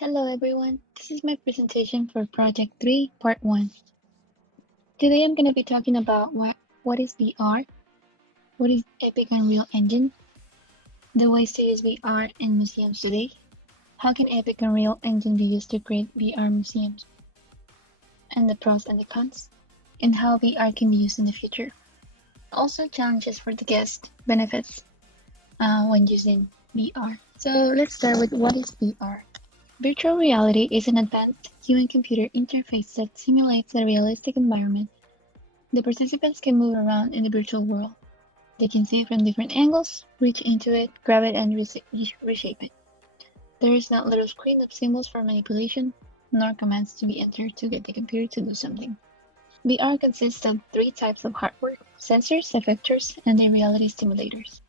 Hello everyone, this is my presentation for Project 3, Part 1. Today I'm going to be talking about what is VR, what is Epic Unreal Engine, the ways to use VR in museums today, how can Epic Unreal Engine be used to create VR museums, and the pros and the cons, and how VR can be used in the future. Also challenges for the guest, benefits when using VR. So let's start with what is VR. Virtual reality is an advanced human-computer interface that simulates a realistic environment. The participants can move around in the virtual world. They can see it from different angles, reach into it, grab it, and reshape it. There is not a little screen of symbols for manipulation, nor commands to be entered to get the computer to do something. VR consists of three types of hardware: sensors, effectors, and the reality simulators.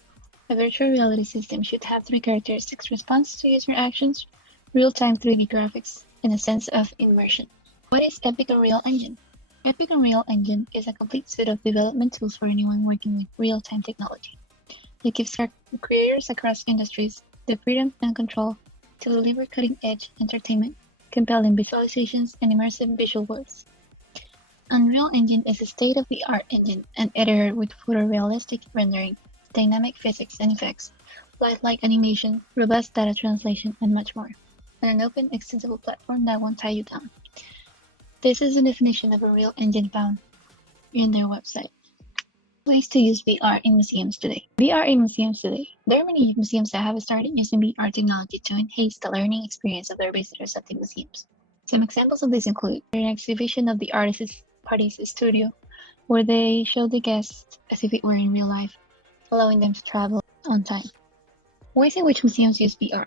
A virtual reality system should have three characteristics: response to user actions, real-time 3D graphics, and a sense of immersion. What is Epic Unreal Engine? Epic Unreal Engine is a complete suite of development tools for anyone working with real-time technology. It gives creators across industries the freedom and control to deliver cutting-edge entertainment, compelling visualizations, and immersive visual worlds. Unreal Engine is a state-of-the-art engine and editor with photorealistic rendering, dynamic physics and effects, lifelike animation, robust data translation, and much more, and an open, extensible platform that won't tie you down. This is the definition of a real engine found in their website. Ways to use VR in museums today. VR in museums today. There are many museums that have started using VR technology to enhance the learning experience of their visitors at the museums. Some examples of this include an exhibition of the artist's party's studio, where they show the guests as if it were in real life, allowing them to travel on time. Ways in which museums use VR.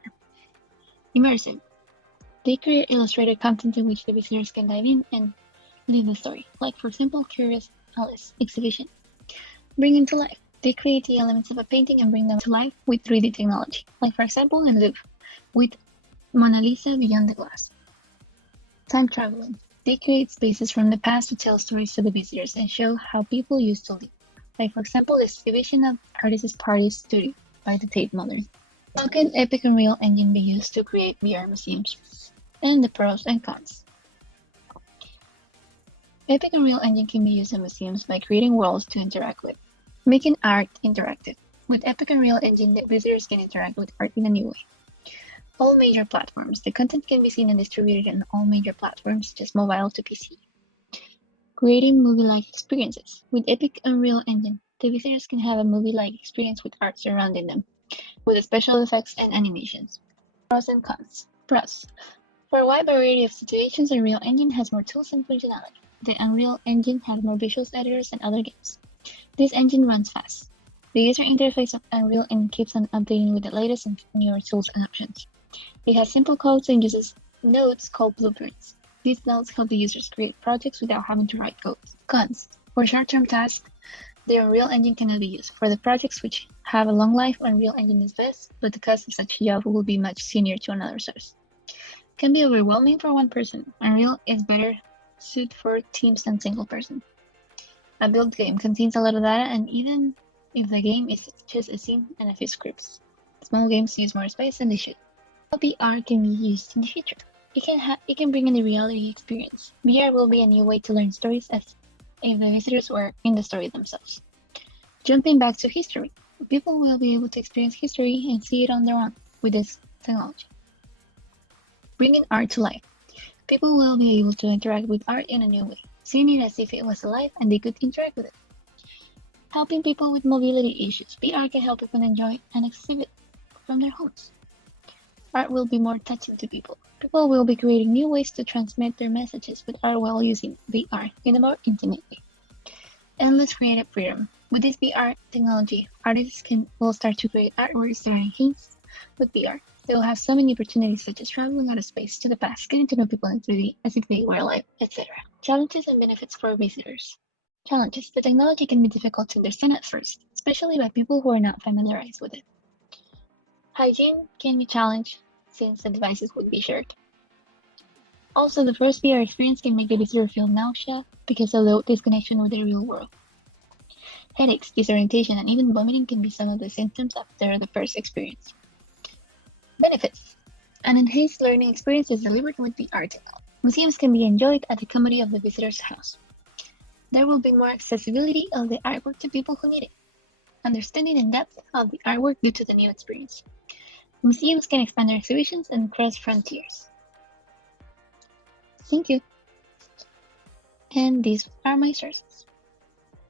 Immersive. They create illustrated content in which the visitors can dive in and live the story, like for example, Curious Alice exhibition. Bring into life. They create the elements of a painting and bring them to life with 3D technology, like for example in Louvre, with Mona Lisa Beyond the Glass. Time traveling. They create spaces from the past to tell stories to the visitors and show how people used to live, like for example the exhibition of Artist's Party Studio by the Tate Modern. How can Epic Unreal Engine be used to create VR museums? And the pros and cons. Epic Unreal Engine can be used in museums by creating worlds to interact with, making art interactive. With Epic Unreal Engine, the visitors can interact with art in a new way. All major platforms. The content can be seen and distributed on all major platforms, just mobile to PC. Creating movie-like experiences. With Epic Unreal Engine, the visitors can have a movie-like experience with art surrounding them, with special effects and animations. Pros and cons. Pros. For a wide variety of situations, Unreal Engine has more tools and functionality. The Unreal Engine has more visual editors than other games. This engine runs fast. The user interface of Unreal Engine keeps on updating with the latest and newer tools and options. It has simple codes and uses nodes called blueprints. These nodes help the users create projects without having to write code. Cons. For short-term tasks, the Unreal Engine cannot be used. For the projects which have a long life, Unreal Engine is best, but the cost of such a job will be much senior to another source. Can be overwhelming for one person. Unreal is better suited for teams than single person. A build game contains a lot of data, and even if the game is just a scene and a few scripts, small games use more space than they should. How VR can be used in the future. It can bring in the reality experience. VR will be a new way to learn stories as if the visitors were in the story themselves. Jumping back to history, people will be able to experience history and see it on their own with this technology. Bringing art to life. People will be able to interact with art in a new way, seeing it as if it was alive and they could interact with it. Helping people with mobility issues. VR can help people enjoy and exhibit from their homes. Art will be more touching to people. People will be creating new ways to transmit their messages with art while using VR in a more intimate way. Endless creative freedom. With this VR technology, artists will start to create artworks that are enhanced with VR. They will have so many opportunities such as traveling out of space to the past, getting to know people in 3D as if they were alive, etc. Challenges and benefits for visitors. Challenges. The technology can be difficult to understand at first, especially by people who are not familiarized with it. Hygiene can be challenged since the devices would be shared. Also, the first VR experience can make the visitor feel nausea because of the disconnection with the real world. Headaches, disorientation, and even vomiting can be some of the symptoms after the first experience. Benefits. An enhanced learning experience is delivered with the article. Museums can be enjoyed at the comfort of the visitor's house. There will be more accessibility of the artwork to people who need it. Understanding in depth of the artwork due to the new experience. Museums can expand their exhibitions and cross frontiers. Thank you. And these are my sources.